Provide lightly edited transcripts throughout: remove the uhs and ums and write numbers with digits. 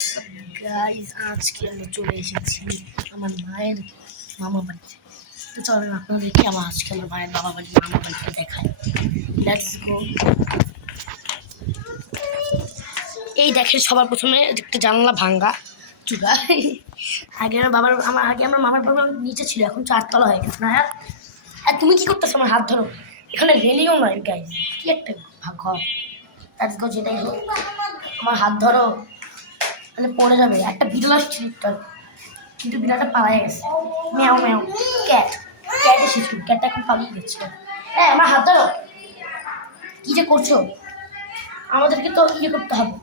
Guys আজকে আমরা চলে এসেছি আমার মায়ের মামা বাড়িতে। তো চলেন আপনাদেরকে আজকে আমার মায়ের মামা বাড়িতে দেখায়। Let's go. এই দেখেন সবার প্রথমে একটা জানলা ভাঙ্গা চুলা। আগে আমার মামার বাবা নিচে ছিল, এখন 4 তলা হয়ে গেছে না। আর তুমি কি করতেছো? আমার হাত ধরো। এখানে রেলিও নয় গাইস, কি একটা ঘর। Let's go. যেটাই হোক আমার হাত ধরো, তাহলে পড়ে যাবে। একটা বিড়াল আসছিল কিন্তু বিড়ালটা পালিয়ে গেছে। ম্যাও ম্যাও। ক্যাট এসেছিল, ক্যাটটা এখন পালিয়ে গেছে। হ্যাঁ আমার হাত ধরো। কি যে করছো, আমাদেরকে তো ইয়ে করতে হবে।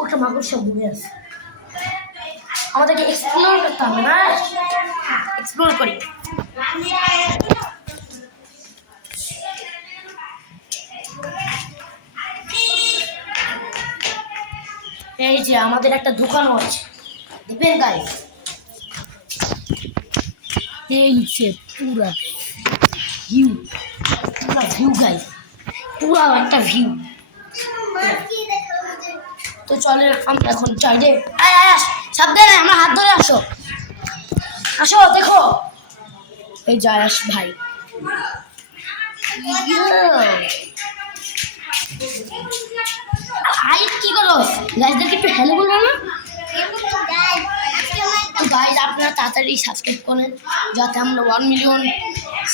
ওটা মাকড়সা ঘুরে আছে, আমাদেরকে এক্সপ্লোর করতে হবে না। এক্সপ্লোর করি। এই যে আমাদের একটা দোকানও আছে, দেখবেন গাইস। এই যে পুরা ভিউ গাইস, পুরা একটা ভিউ। তো চলে আমরা এখন চাই যে সাবধানে আমার হাত ধরে আসো। আসো দেখো, এই জায়াস ভাই। হাইট কি করো? গাইসদেরকে একটু হ্যালো বলবো না? গাইস আপনারা তাড়াতাড়ি সাবস্ক্রাইব করেন, যাতে আমরা 1 মিলিয়ন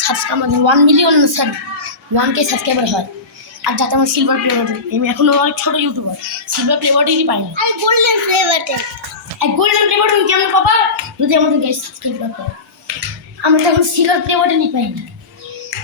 সাবস্ক্রাইবার, 1 মিলিয়ন না স্যার 1K সাবস্ক্রাইবার হয়। আর যাতে আমার সিলভার প্লে বাটন, আমি এখনো অনেক ছোটো ইউটিউবার, সিলভার প্লে বাটনই পাই না। Golden play button, golden play button কেমন পাবা যদি আমাদের গাইস সাবস্ক্রাইব না করে? আমরা তো এখন সিলভার প্লে বাটনই পাই না।